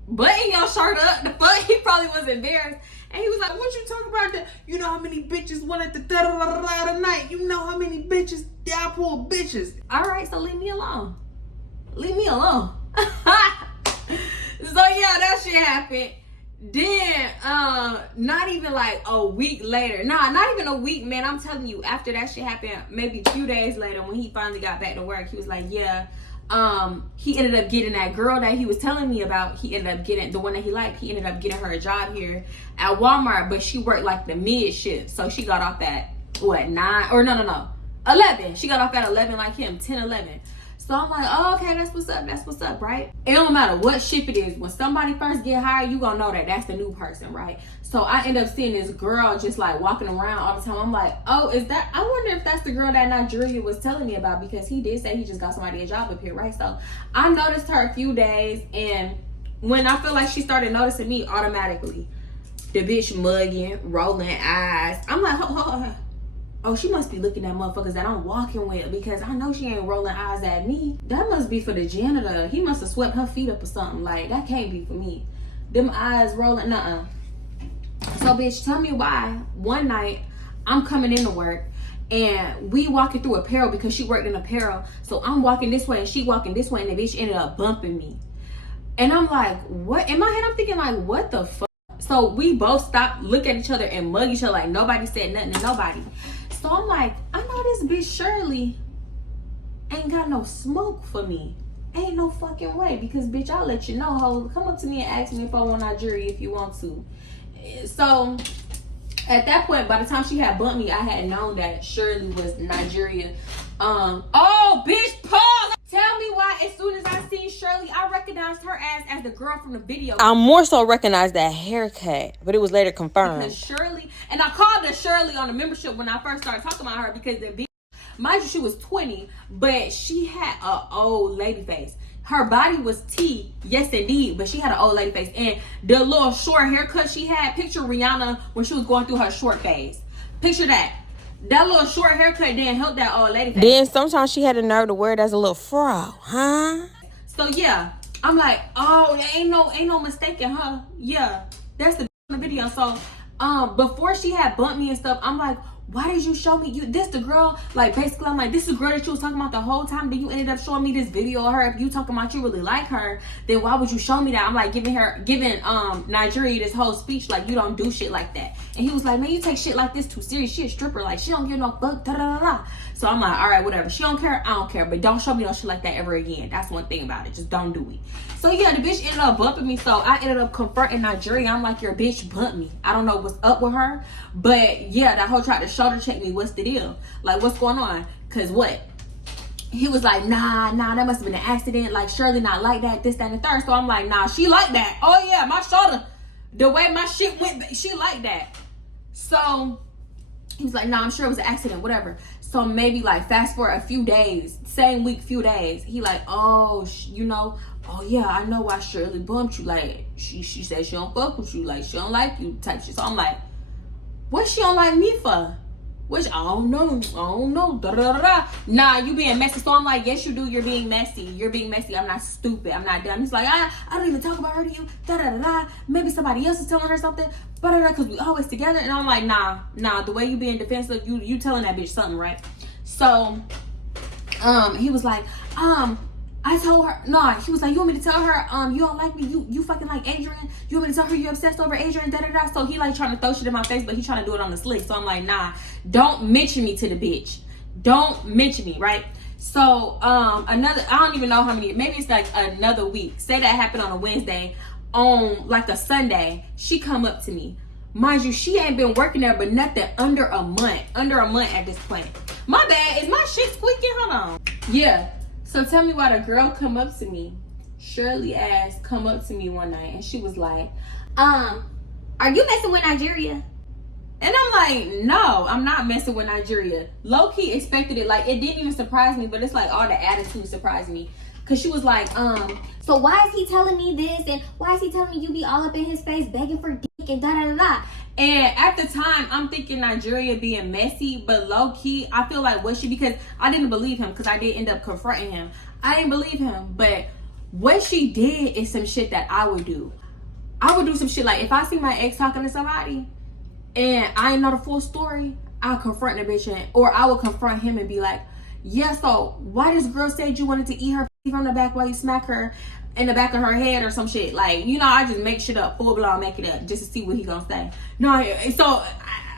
button your shirt up. The fuck, he probably was embarrassed, and he was like, what you talking about? That you know how many bitches went at the tonight? You know how many bitches? I pull bitches. All right, so leave me alone. So yeah, that shit happened. Then not even like a week later, not even a week, man, I'm telling you, after that shit happened, maybe 2 days later, when he finally got back to work, he was like, yeah, he ended up getting that girl that he was telling me about. He ended up getting the one that he liked. He ended up getting her a job here at Walmart, but she worked like the mid shift, so she got off at what, 9 or no 11. She got off at 11 like him, 10 11. So I'm like, oh, okay, that's what's up, right? It don't matter what shift it is. When somebody first get hired, you gonna know that that's the new person, right? So I end up seeing this girl just like walking around all the time. I'm like, oh, I wonder if that's the girl that Nigeria was telling me about, because he did say he just got somebody a job up here, right? So I noticed her a few days, and when I feel like she started noticing me, automatically, the bitch mugging, rolling eyes. I'm like, oh, she must be looking at motherfuckers that I'm walking with, because I know she ain't rolling eyes at me. That must be for the janitor. He must have swept her feet up or something. Like, that can't be for me. Them eyes rolling, nuh-uh. So, bitch, tell me why one night I'm coming into work and we walking through apparel, because she worked in apparel. So I'm walking this way and she walking this way, and the bitch ended up bumping me. And I'm like, what? In my head, I'm thinking like, what the fuck? So we both stopped, look at each other, and mug each other like nobody said nothing to nobody. So I'm like, I know this bitch Shirley ain't got no smoke for me. Ain't no fucking way, because bitch, I'll let you know, ho. Come up to me and ask me if I want Nigeria if you want to. So at that point, by the time she had bumped me, I had known that Shirley was Nigeria. Oh bitch, pause. Tell me why as soon as I seen Shirley, I recognized her ass as the girl from the video. I more so recognized that haircut, but it was later confirmed. Because Shirley, and I called her Shirley on the membership when I first started talking about her, because the bitch, mind you, she was 20, but she had a old lady face. Her body was T, yes indeed, but she had an old lady face. And the little short haircut she had, picture Rihanna when she was going through her short phase. Picture that. That little short haircut didn't help that old lady face. Then sometimes she had the nerve to wear it as a little fro, huh? So yeah, I'm like, oh, there ain't no mistaking her. Yeah, that's the video. So before she had bumped me and stuff, I'm like, why did you show me this the girl? Like, basically, I'm like, this is the girl that you was talking about the whole time. Then you ended up showing me this video of her. If you talking about you really like her, then why would you show me that? I'm like giving Nigeria this whole speech like, you don't do shit like that. And he was like, man, you take shit like this too serious. She a stripper, like she don't give no fuck. Da da da da. So I'm like, all right, whatever. She don't care, I don't care. But don't show me no shit like that ever again. That's one thing about it. Just don't do it. So yeah, the bitch ended up bumping me. So I ended up confronting Nigeria. I'm like, your bitch bumped me. I don't know what's up with her, but yeah, that hoe tried to shoulder check me. What's the deal? Like, what's going on? Cause what? He was like, nah, that must have been an accident. Like, Shirley not like that, this, that, and the third. So I'm like, nah, she like that. Oh yeah, my shoulder, the way my shit went, she like that. So he was like, nah, I'm sure it was an accident, whatever. So maybe like fast forward a few days, same week, few days, he like, oh, you know, oh yeah, I know why Shirley bumped you. Like, she said she don't fuck with you, like she don't like you type shit. So I'm like, what she don't like me for? Which I don't know. Da, da, da, da. Nah, you being messy. So I'm like, yes, you do. You're being messy. You're being messy. I'm not stupid. I'm not dumb. He's like, I don't even talk about her to you. Da da da da. Maybe somebody else is telling her something. But because we always together. And I'm like, nah. The way you being defensive, you telling that bitch something, right? So, he was like, I told her, he was like, you want me to tell her, you don't like me, you fucking like Adrian, you want me to tell her you obsessed over Adrian, da da da. So he like trying to throw shit in my face, but he trying to do it on the slick. So I'm like, nah, don't mention me to the bitch. Don't mention me, right? So, I don't even know how many, maybe it's like another week. Say that happened on a Wednesday. On like a Sunday, she come up to me. Mind you, she ain't been working there, but nothing under a month at this point. My bad, is my shit squeaking? Hold on. Yeah. So tell me why the girl come up to me. Shirley ass come up to me one night and she was like, are you messing with Nigeria? And I'm like, no, I'm not messing with Nigeria. Low key expected it. Like, it didn't even surprise me, but it's like all the attitude surprised me. Cause she was like, so why is he telling me this? And why is he telling me you be all up in his face begging for dick and da da da da? And at the time, I'm thinking Nigeria being messy, but low key, I feel like was she, because I didn't believe him, because I did end up confronting him. I didn't believe him, but what she did is some shit that I would do. I would do some shit like, if I see my ex talking to somebody and I ain't know the full story, I'll confront the bitch, or I would confront him and be like, yeah, so why this girl said you wanted to eat her from the back while you smack her in the back of her head or some shit? Like, you know, I just make shit up, full blown make it up just to see what he gonna say. No, so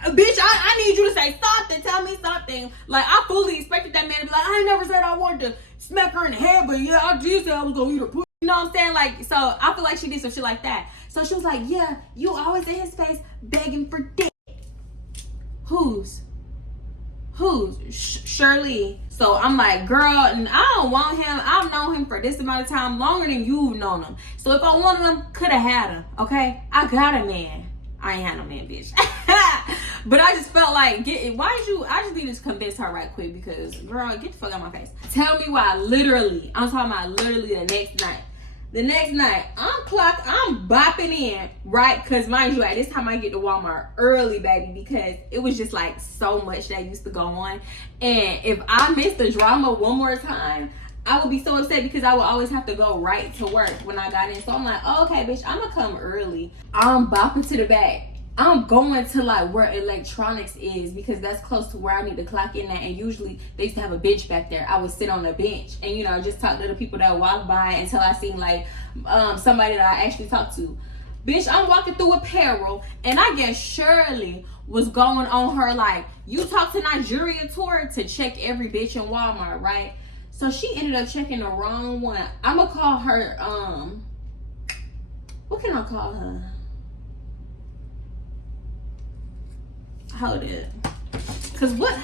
bitch, I need you to say something, tell me something. Like, I fully expected that man to be like, I ain't never said I wanted to smack her in the head, but yeah, I just said I was gonna eat her pussy. You know what I'm saying? Like, so I feel like she did some shit like that. So she was like, yeah, you always in his face begging for dick. Whose? Shirley. So I'm like, girl, and I don't want him. I've known him for this amount of time, longer than you've known him. So if I wanted him, could have had him, okay? I got a man. I ain't had no man, bitch. But I just felt like, I just need to convince her right quick, because, girl, get the fuck out of my face. Tell me why, I'm talking about literally the next night. The next night, I'm bopping in, right? Because mind you, at this time I get to Walmart early, baby, because it was just like so much that used to go on. And if I missed the drama one more time, I would be so upset, because I would always have to go right to work when I got in. So I'm like, oh, okay, bitch, I'm gonna come early. I'm bopping to the back. I'm going to like where electronics is, because that's close to where I need to clock in at. And usually they used to have a bench back there. I would sit on the bench and, you know, just talk to the people that walk by until I seen like somebody that I actually talked to. Bitch, I'm walking through apparel, and I guess Shirley was going on her like, you talk to Nigeria tour to check every bitch in Walmart, right? So she ended up checking the wrong one. I'm gonna call her, what can I call her? Hold it. Cause what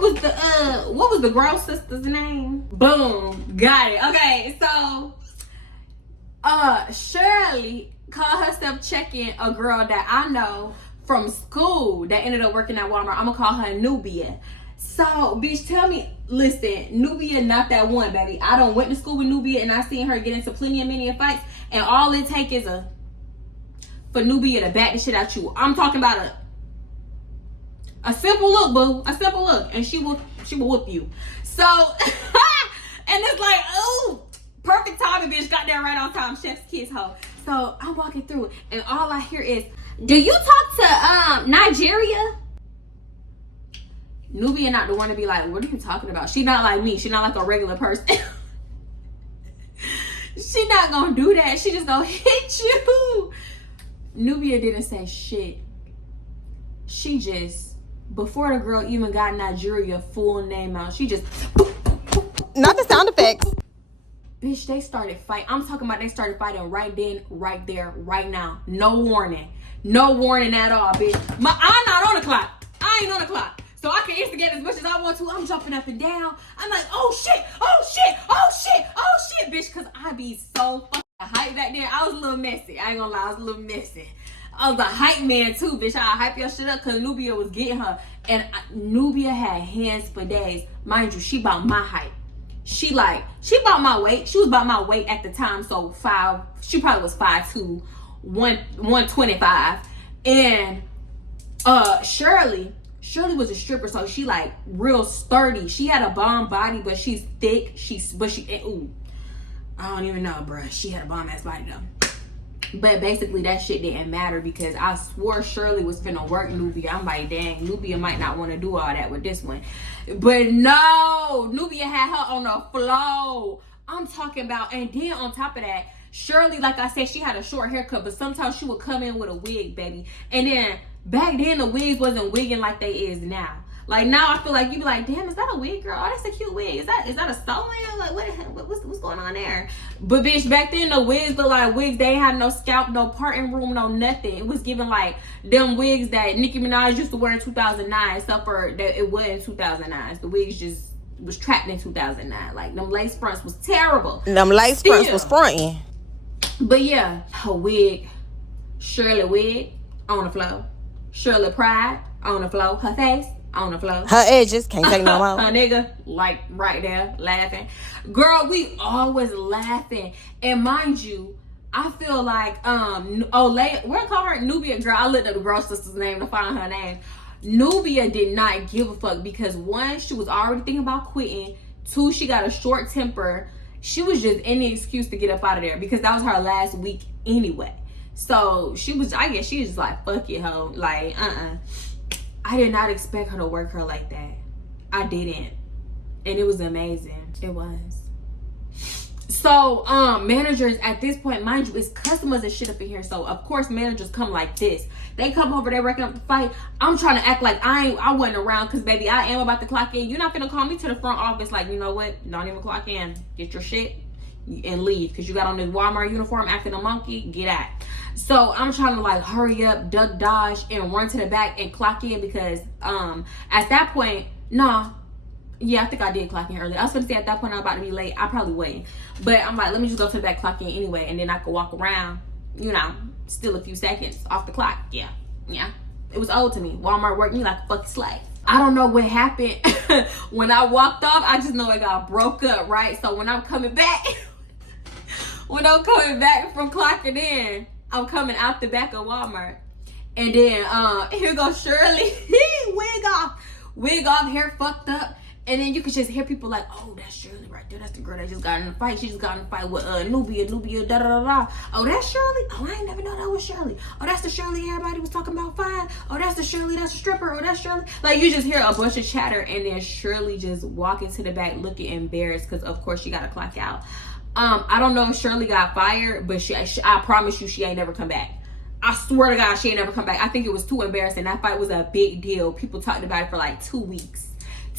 was the girl sister's name? Boom, got it. Okay, so Shirley called herself checking a girl that I know from school that ended up working at Walmart. I'm gonna call her Nubia. So, bitch, tell me, listen, Nubia not that one, baby. I done went to school with Nubia and I seen her get into plenty of many fights, and all it take is for Nubia to back the shit out you. I'm talking about a simple look, boo. A simple look, and she will whoop you. So, and it's like, oh, perfect timing, bitch. Got there right on time. Chef's kiss, hoe. So I'm walking through, and all I hear is, "Do you talk to Nigeria?" Nubia not the one to be like, "What are you talking about?" She not like me. She not like a regular person. She not gonna do that. She just gonna hit you. Nubia didn't say shit. She just, before the girl even got Nigeria full name out, she just, Not the sound effects. bitch, they started fighting. I'm talking about they started fighting right then, right there, right now. No warning. No warning at all, bitch. I'm not on the clock. I ain't on the clock. So I can instigate as much as I want to. I'm jumping up and down. I'm like, oh shit, oh shit, oh shit, oh shit, bitch. Cause I be so fucking hyped back there. I was a little messy. I ain't gonna lie, I was a little messy. I was a hype man too, bitch. I hype your shit up cause Nubia was getting her. And Nubia had hands for days. Mind you, she about my height. She about my weight. She was about my weight at the time. So she probably was 5'2", 125. And Shirley was a stripper, so she like real sturdy. She had a bomb body, but she's thick. I don't even know, bruh. She had a bomb ass body though. But basically that shit didn't matter because I swore Shirley was finna work Nubia. I'm like, dang, Nubia might not want to do all that with this one. But no, Nubia had her on the floor. I'm talking about, and then on top of that, Shirley, like I said, she had a short haircut, but sometimes she would come in with a wig, baby. And then back then the wigs wasn't wigging like they is now. Like now I feel like you be like, damn, is that a wig, girl? Oh, that's a cute wig. Is that a sewing? Like what's going on there? But bitch, back then the wigs look like wigs. They ain't had no scalp, no parting room, no nothing. It was giving like them wigs that Nicki Minaj used to wear in 2009, except for that it wasn't 2009. The wigs just was trapped in 2009. Like them lace fronts was terrible. Them lace fronts was fronting. But yeah, her wig, Shirley wig on the floor. Shirley pride on the floor. Her face on the floor. Her edges can't take no more. Her nigga like right there laughing. Girl, we always laughing. And mind you, I feel like we're gonna call her Nubia. Girl, I looked up the girl sister's name to find her name. Nubia did not give a fuck because one, she was already thinking about quitting. Two, she got a short temper. She was just any excuse to get up out of there because that was her last week anyway. So I guess she was just like, fuck it, ho. Like, I did not expect her to work her like that. I didn't. And it was amazing. It was. So, managers at this point, mind you, it's customers and shit up in here. So, of course, managers come like this. They come over, they working up the fight. I'm trying to act like I wasn't around because, baby, I am about to clock in. You're not going to call me to the front office like, you know what? Don't even clock in. Get your shit and leave because you got on this Walmart uniform acting a monkey. Get out. So I'm trying to like hurry up, duck, dodge, and run to the back and clock in because at that point, I think I did clock in early. I was gonna say at that point I'm about to be late. I probably wouldn't, but I'm like, let me just go to the back, clock in anyway, and then I could walk around, still a few seconds off the clock. Yeah. It was old to me. Walmart worked me like a fucking slave. I don't know what happened when I walked off. I just know it got broke up, right? So when I'm coming back, from clocking in, I'm coming out the back of Walmart. And then here goes Shirley. Wig off, hair fucked up. And then you could just hear people like, oh, that's Shirley right there. That's the girl that just got in the fight. She just got in the fight with Nubia, da da da da. Oh, that's Shirley? Oh, I ain't never know that was Shirley. Oh, that's the Shirley everybody was talking about fine. Oh, that's the Shirley, that's a stripper. Oh, that's Shirley. Like, you just hear a bunch of chatter, and then Shirley just walking to the back looking embarrassed because, of course, she got to clock out. I don't know if Shirley got fired, but I promise you she ain't never come back. I swear to God, she ain't never come back. I think it was too embarrassing. That fight was a big deal. People talked about it for like 2 weeks.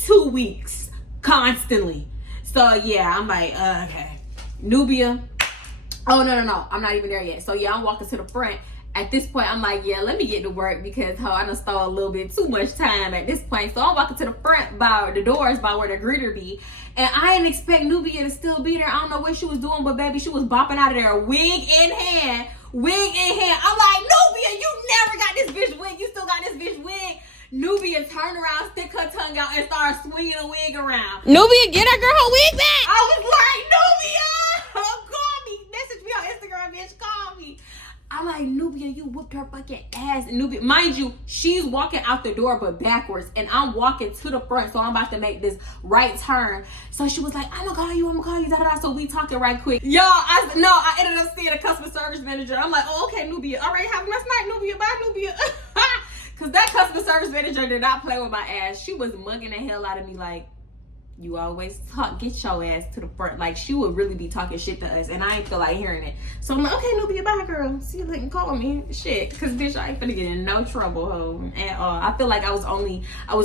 2 weeks. Constantly. So yeah, I'm like, okay. Nubia. Oh, no. I'm not even there yet. So yeah, I'm walking to the front. At this point, I'm like, yeah, let me get to work because I done stole a little bit too much time at this point. So I'm walking to the front by the doors by where the greeter be. And I didn't expect Nubia to still be there. I don't know what she was doing, but baby, she was bopping out of there, wig in hand. I'm like, Nubia, you never got this bitch wig. You still got this bitch wig. Nubia turned around, stick her tongue out, and started swinging the wig around. Nubia, get her girl her wig back. I was like, Nubia, call me. Message me on Instagram, bitch. Call me. I'm like, Nubia, you whooped her fucking ass. And Nubia, mind you, she's walking out the door but backwards, and I'm walking to the front, so I'm about to make this right turn. So she was like, I'm gonna call you, da-da-da. So we talking right quick. Y'all, I ended up seeing a customer service manager. I'm like, oh, okay, Nubia. All right, have a nice night, Nubia. Bye, Nubia. Because that customer service manager did not play with my ass. She was mugging the hell out of me like, you always talk, get your ass to the front. Like, she would really be talking shit to us, and I ain't feel like hearing it. So I'm like, okay, Nubia, bye, girl. See you later, call me. Shit, because, bitch, I ain't finna get in no trouble, ho, at all. I feel like I was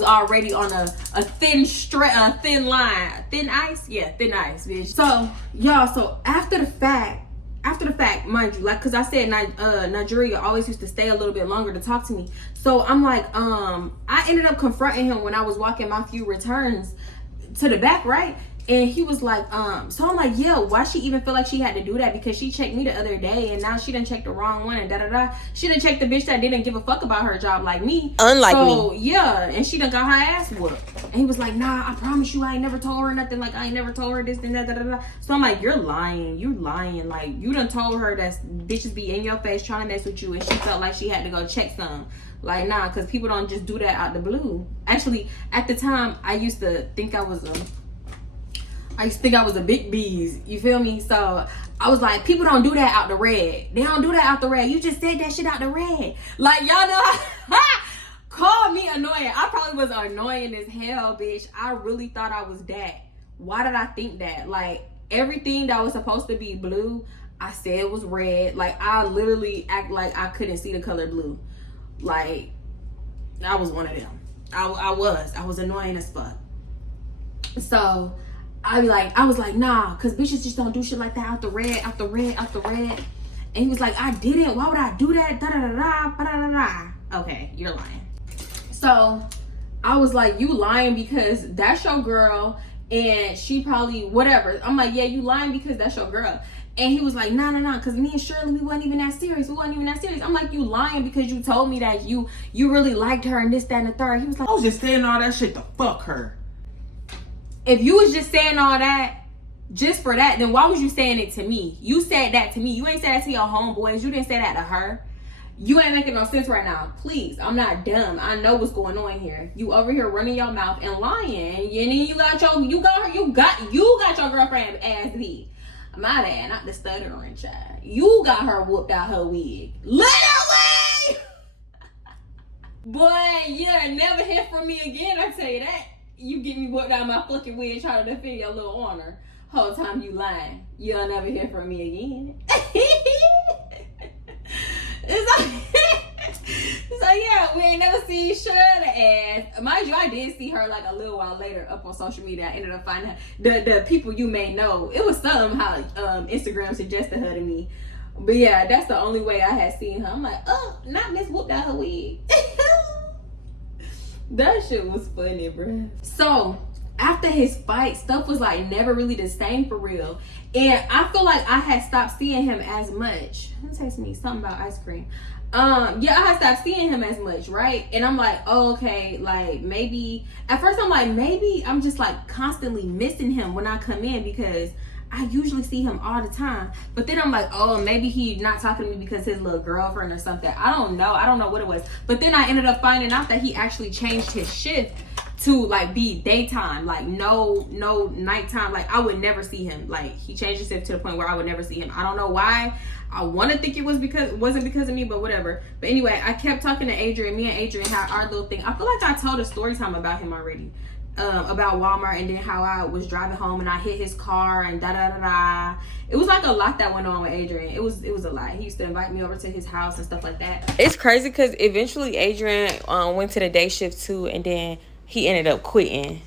already on a thin line. Thin ice? Yeah, thin ice, bitch. So, y'all, so after the fact, mind you, like, because I said Nigeria always used to stay a little bit longer to talk to me. So I'm like, I ended up confronting him when I was walking my few returns to the back, right? And he was like, so I'm like, yeah, why she even feel like she had to do that? Because she checked me the other day, and now she done checked the wrong one, and da-da-da. She done checked the bitch that didn't give a fuck about her job like me. Unlike me. So, yeah, and she done got her ass whooped. And he was like, nah, I promise you I ain't never told her nothing. Like, I ain't never told her this and that, da-da-da. So I'm like, you're lying. You lying. Like, you done told her that bitches be in your face trying to mess with you, and she felt like she had to go check some. Like, nah, because people don't just do that out the blue. Actually, at the time, I used to think I was a big bees. You feel me? So I was like, people don't do that out the red. They don't do that out the red. You just said that shit out the red. Like, y'all know, call me annoying. I probably was annoying as hell, bitch. I really thought I was that. Why did I think that? Like, everything that was supposed to be blue, I said was red. Like, I literally act like I couldn't see the color blue. Like, I was one of them. I was annoying as fuck. So I was like, nah, cause bitches just don't do shit like that out the red. And he was like, I didn't. Why would I do that? Da da da da da da da. Okay, you're lying. So I was like, you lying because that's your girl, and she probably whatever. I'm like, yeah, you lying because that's your girl. And he was like, nah, because me and Shirley, we wasn't even that serious. I'm like, you lying because you told me that you really liked her and this, that, and the third. He was like, I was just saying all that shit to fuck her. If you was just saying all that just for that, then why was you saying it to me? You said that to me. You ain't said that to your homeboys. You didn't say that to her. You ain't making no sense right now. Please, I'm not dumb. I know what's going on here. You over here running your mouth and lying, and then you got your girlfriend ass beat. My bad, not the stuttering child. You got her whooped out her wig. Literally! Boy, you'll never hear from me again, I tell you that. You get me whooped out my fucking wig trying to defend your little honor. Whole time you lying. You'll never hear from me again. So yeah, we ain't never seen Shirley ass. Mind you, I did see her like a little while later up on social media. I ended up finding her. The people you may know. It was somehow Instagram suggested her to me. But yeah, that's the only way I had seen her. I'm like, oh, not Miss whooped out her wig. That shit was funny, bro. So after his fight, stuff was like never really the same for real. And I feel like I had stopped seeing him as much. Who texted me something about ice cream? Yeah, I had stopped seeing him as much, right? And I'm like, oh, okay, like maybe at first I'm like, maybe I'm just like constantly missing him when I come in because I usually see him all the time. But then I'm like, oh, maybe he's not talking to me because his little girlfriend or something. I don't know what it was. But then I ended up finding out that he actually changed his shift to like be daytime, like no nighttime. Like I would never see him. Like he changed his shift to the point where I would never see him. I don't know why. I want to think it wasn't because of me, but whatever. But anyway, I kept talking to Adrian. Me and Adrian had our little thing. I feel like I told a story time about him already. About Walmart, and then how I was driving home and I hit his car and da. It was like a lot that went on with Adrian. It was a lot. He used to invite me over to his house and stuff like that. It's crazy because eventually Adrian went to the day shift too, and then he ended up quitting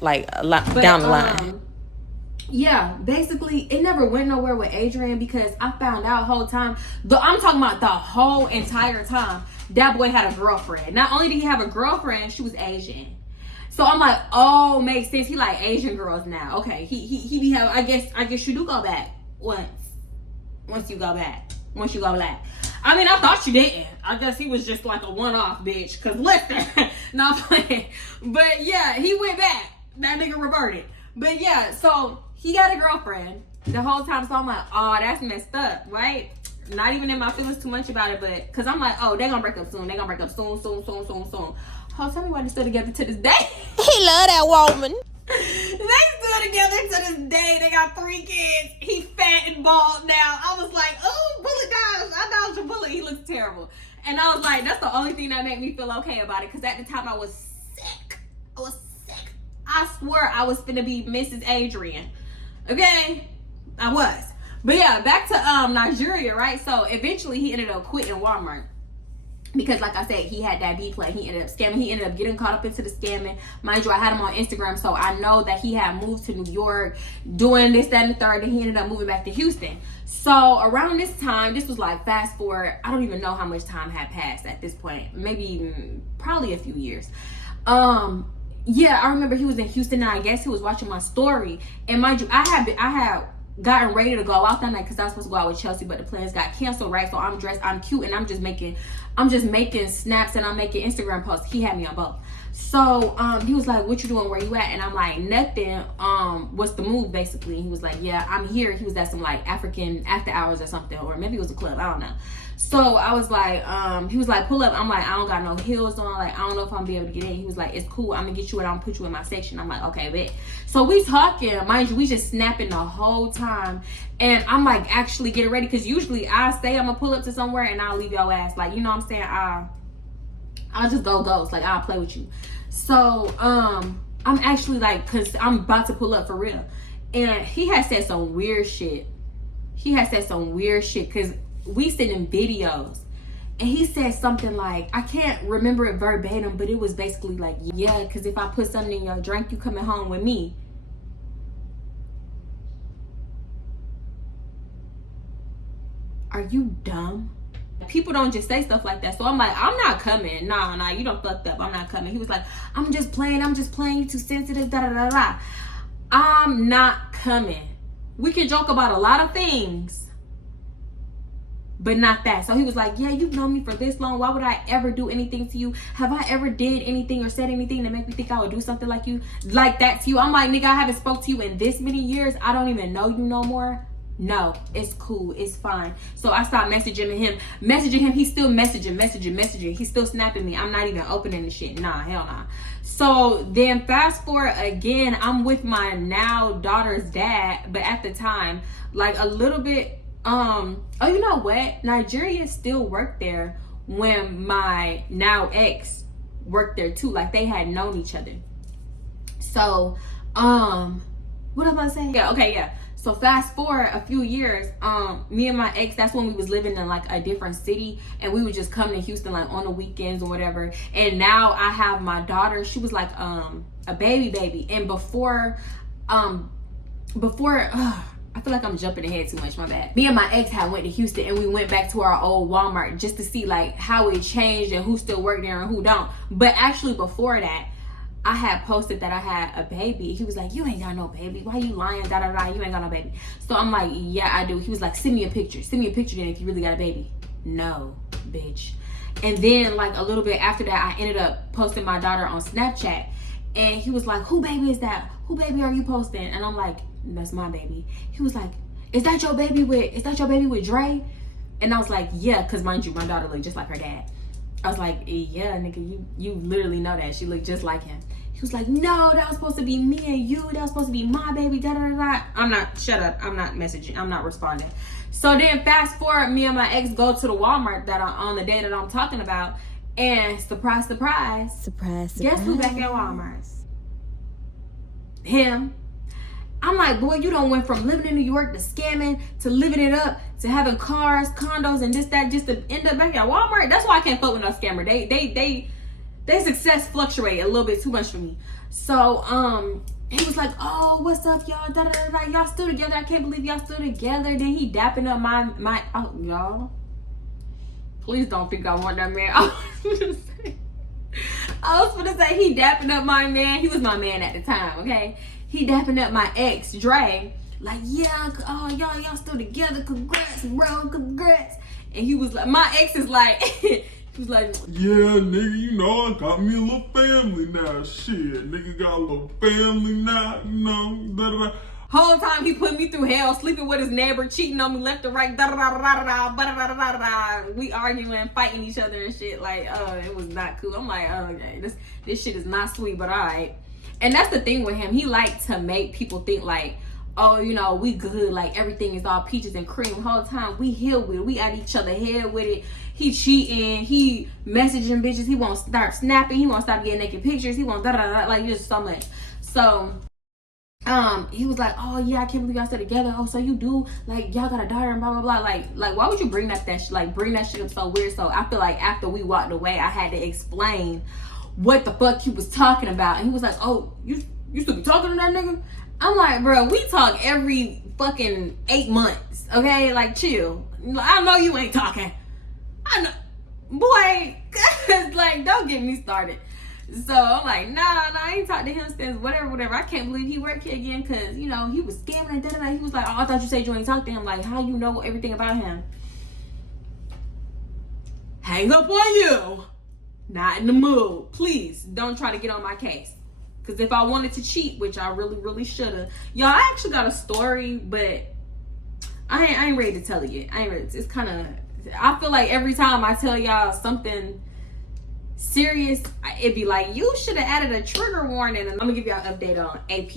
like a lot down the line. yeah, basically, it never went nowhere with Adrian because I found out whole time. I'm talking about the whole entire time that boy had a girlfriend. Not only did he have a girlfriend, she was Asian. So I'm like, oh, makes sense. He like Asian girls now. Okay, he be having. I guess you do go back once you go back. Once you go black. I mean, I thought you didn't. I guess he was just like a one-off bitch. Cause listen, not playing. But yeah, he went back. That nigga reverted. But yeah, so he got a girlfriend the whole time. So I'm like, oh, that's messed up, right? Not even in my feelings too much about it, but cause I'm like, oh, they gonna break up soon. They gonna break up soon. Oh, tell me why they still together to this day. He love that woman. They still together to this day. They got 3 kids. He fat and bald now. I was like, oh, bullet dodge. I dodged a bullet. He looks terrible. And I was like, that's the only thing that made me feel okay about it. Because at the time I was sick. I swear I was finna be Mrs. Adrian. Okay? I was. But yeah, back to Nigeria, right? So eventually he ended up quitting Walmart. Because like I said, he had that B play. He ended up scamming. He ended up getting caught up into the scamming. Mind you, I had him on Instagram, so I know that he had moved to New York, doing this, that, and the third, and he ended up moving back to Houston. So around this time, this was like fast forward, I don't even know how much time had passed at this point. Maybe, probably a few years. Yeah, I remember he was in Houston, and I guess he was watching my story. And mind you, I had gotten ready to go out that night because I was supposed to go out with Chelsea, but the plans got canceled, right? So I'm dressed, I'm cute, and I'm just making snaps and I'm making Instagram posts. He had me on both. So he was like, what you doing, where you at? And I'm like, nothing. What's the move, basically? And he was like, yeah, I'm here. He was at some like African after hours or something, or maybe it was a club, I don't know. So I was like, he was like, pull up. I'm like, I don't got no heels on. Like, I don't know if I'm gonna be able to get in. He was like, it's cool. I'm gonna get you and I'm gonna put you in my section. I'm like, okay, bet. So we talking, mind you, we just snapping the whole time. And I'm like actually getting ready. Cause usually I say I'm gonna pull up to somewhere and I'll leave your ass. Like, you know what I'm saying? I'll just go ghost. Like, I'll play with you. So, I'm actually like, cause I'm about to pull up for real. And he had said some weird shit. Cause we sent him videos and he said something like, I can't remember it verbatim, but it was basically like, yeah, because if I put something in your drink, you coming home with me. Are you dumb? People don't just say stuff like that. So I'm like, I'm not coming. Nah, you done fucked up. I'm not coming. He was like, I'm just playing. You too sensitive, da. I'm not coming. We can joke about a lot of things, but not that. So he was like, yeah, you've known me for this long. Why would I ever do anything to you? Have I ever did anything or said anything that make me think I would do something like that to you? I'm like, nigga, I haven't spoke to you in this many years. I don't even know you no more. No, it's cool. It's fine. So I stopped messaging him. He's still messaging. He's still snapping me. I'm not even opening the shit. Nah, hell nah. So then fast forward again, I'm with my now daughter's dad. But at the time, like a little bit, oh, you know what? Nigeria still worked there when my now ex worked there too. Like they had known each other. So, what am I about to say? Yeah, okay, yeah. So fast forward a few years, me and my ex, that's when we was living in like a different city, and we would just come to Houston like on the weekends or whatever. And now I have my daughter. She was like a baby, and before I feel like I'm jumping ahead too much, my bad. Me and my ex had went to Houston and we went back to our old Walmart just to see like how it changed and who still worked there and who don't. But actually before that, I had posted that I had a baby. He was like, you ain't got no baby. Why you lying? Da. You ain't got no baby. So I'm like, yeah, I do. He was like, send me a picture. Send me a picture then if you really got a baby. No, bitch. And then like a little bit after that, I ended up posting my daughter on Snapchat. And he was like, who baby is that? Who baby are you posting? And I'm like, that's my baby. He was like, is that your baby with Dre? And I was like, yeah, because mind you, my daughter looked just like her dad. I was like, yeah, nigga, you literally know that. She looked just like him. He was like, no, that was supposed to be me and you. That was supposed to be my baby, da. Shut up. I'm not messaging. I'm not responding. So then fast forward, me and my ex go to the Walmart on the day that I'm talking about. And surprise. Guess who back at Walmart? Him. I'm like, boy, you done went from living in New York to scamming to living it up to having cars, condos, and this, that, just to end up back at Walmart. That's why I can't fuck with no scammer. They success fluctuate a little bit too much for me. So he was like, oh, what's up, y'all? Da, da, da, da. Y'all still together. I can't believe y'all still together. Then he dapping up my oh, y'all. Please don't think I want that man. I was gonna say he dapping up my man. He was my man at the time, okay? He dapping up my ex, Dre. Like, yeah, oh, y'all still together. Congrats, bro. Congrats. And he was like, my ex is like, he was like, yeah, nigga, you know, I got me a little family now. Shit, nigga got a little family now, you know, da da da. Whole time he put me through hell, sleeping with his neighbor, cheating on me left and right, da da da da da da da da da. We arguing, fighting each other and shit. Like, it was not cool. I'm like, oh, okay, this shit is not sweet, but all right. And that's the thing with him. He liked to make people think like, oh, you know, we good, like everything is all peaches and cream. The whole time we here with it, we at each other head with it. He cheating, he messaging bitches, he won't start snapping, he won't stop getting naked pictures, he won't da da da, like just so much. So he was like, oh yeah, I can't believe y'all still together. Oh, so you do, like, y'all got a daughter and blah blah blah. Like why would you bring that shit, bring that shit up so weird? So I feel like after we walked away, I had to explain what the fuck he was talking about. And he was like, oh, you still be talking to that nigga? I'm like, bro, we talk every fucking 8 months, okay? Like, chill. I know you ain't talking. I know, boy, like, don't get me started. So I'm like, nah, I ain't talked to him since whatever. I can't believe he worked here again because, you know, he was scamming and da-da-da. He was like, oh, I thought you said you ain't talked to him. Like, how you know everything about him? Hang up on you. Not in the mood. Please, don't try to get on my case. Because if I wanted to cheat, which I really, really should have. Y'all, I actually got a story, but I ain't ready to tell it yet. It's kind of, I feel like every time I tell y'all something serious, it'd be like, you should have added a trigger warning. And I'm going to give y'all an update on AP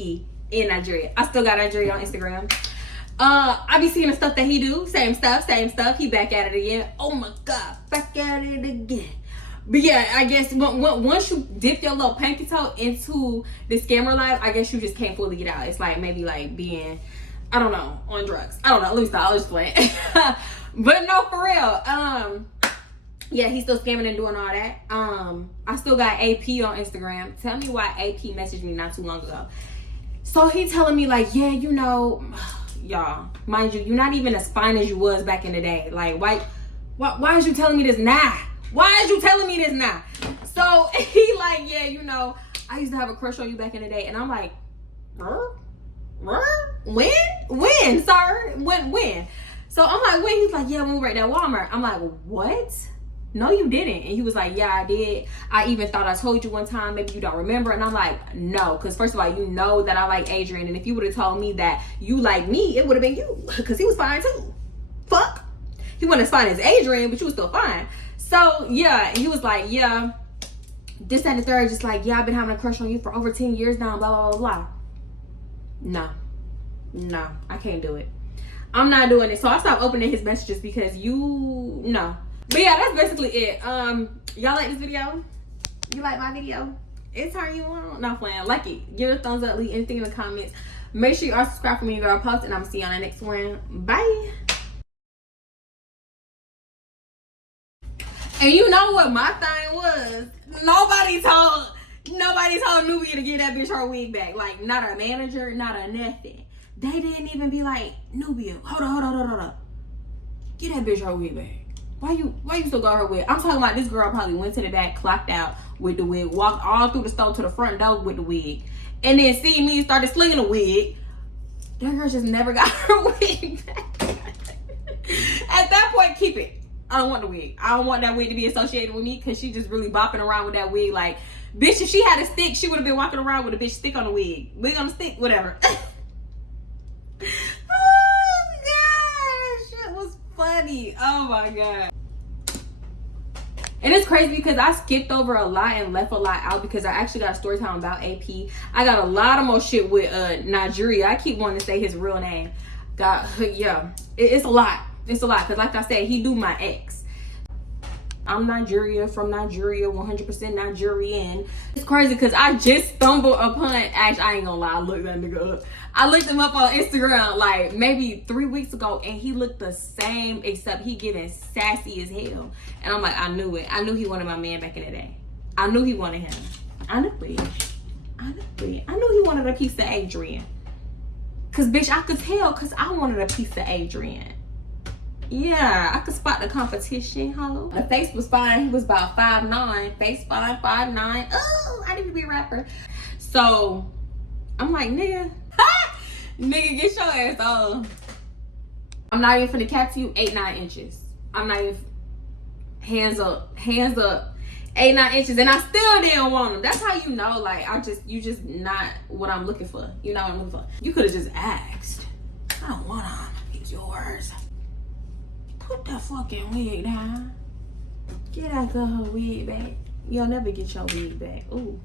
in Nigeria. I still got Nigeria on Instagram. I be seeing the stuff that he do. Same stuff. He back at it again. Oh my God, back at it again. But yeah, I guess once you dip your little pinky toe into the scammer life, I guess you just can't fully get out. It's like maybe like being, I don't know, on drugs. I don't know. At least I'll just play. But no, for real. Yeah, he's still scamming and doing all that. I still got AP on Instagram. Tell me why AP messaged me not too long ago. So he telling me like, yeah, you know, y'all, mind you, you're not even as fine as you was back in the day. Like, why is you telling me this now? Why is you telling me this now? So he like, yeah, you know, I used to have a crush on you back in the day. And I'm like, when, sir? When? So I'm like, when? He's like, yeah, when we were at that Walmart. I'm like, what? No, you didn't. And he was like, yeah, I did. I even thought I told you one time. Maybe you don't remember. And I'm like, no. Because first of all, you know that I like Adrian. And if you would have told me that you like me, it would have been you. Because he was fine too. Fuck. He wasn't as fine as Adrian, but you was still fine. So yeah, and he was like, yeah, this, that, and the third, just like, yeah, I've been having a crush on you for over 10 years now, blah, blah, blah, blah. No, I can't do it. I'm not doing it. So I stopped opening his messages because no. But yeah, that's basically it. Y'all like this video? You like my video? It turn you on? Not playing. Like it. Give it a thumbs up. Leave anything in the comments. Make sure you are subscribed for me and girl post, and I'm gonna see you on the next one. Bye. And you know what my thing was? Nobody told Nubia to get that bitch her wig back. Like, not a manager, not a nothing. They didn't even be like, Nubia, hold on. Get that bitch her wig back. Why you still got her wig? I'm talking about this girl probably went to the back, clocked out with the wig, walked all through the store to the front door with the wig, and then see me started slinging the wig. That girl just never got her wig back. At that point, keep it. I don't want the wig. I don't want that wig to be associated with me because she just really bopping around with that wig. Like, bitch, if she had a stick, she would have been walking around with a bitch stick on the wig. Wig on the stick, whatever. Oh my God, that shit was funny. Oh my God. And it's crazy because I skipped over a lot and left a lot out because I actually got a story time about AP. I got a lot of more shit with Nigeria. I keep wanting to say his real name. Yeah, it's a lot. It's a lot because, like I said, he do my ex. I'm Nigeria, from Nigeria, 100% Nigerian. It's crazy because I just stumbled upon, actually, I ain't gonna lie, I looked that nigga up. I looked him up on Instagram like maybe 3 weeks ago, and he looked the same except he getting sassy as hell. And I'm like, I knew it. I knew he wanted my man back in the day. I knew he wanted him. I knew it. I knew he wanted a piece of Adrian. Cause bitch, I could tell cause I wanted a piece of Adrian. Yeah, I could spot the competition, ho. The face was fine. He was about 5'9". Face fine, 5'9". Oh, I need to be a rapper. So I'm like, nigga, nigga, get your ass on. I'm not even finna cap to you 8-9 inches. I'm not even, hands up, 8-9 inches, and I still didn't want them. That's how you know, like, you just not what I'm looking for. You know what I'm looking for. You could have just asked. I don't want them. It's yours. Put that fucking wig down. Get that girl her wig back. You'll never get your wig back. Ooh.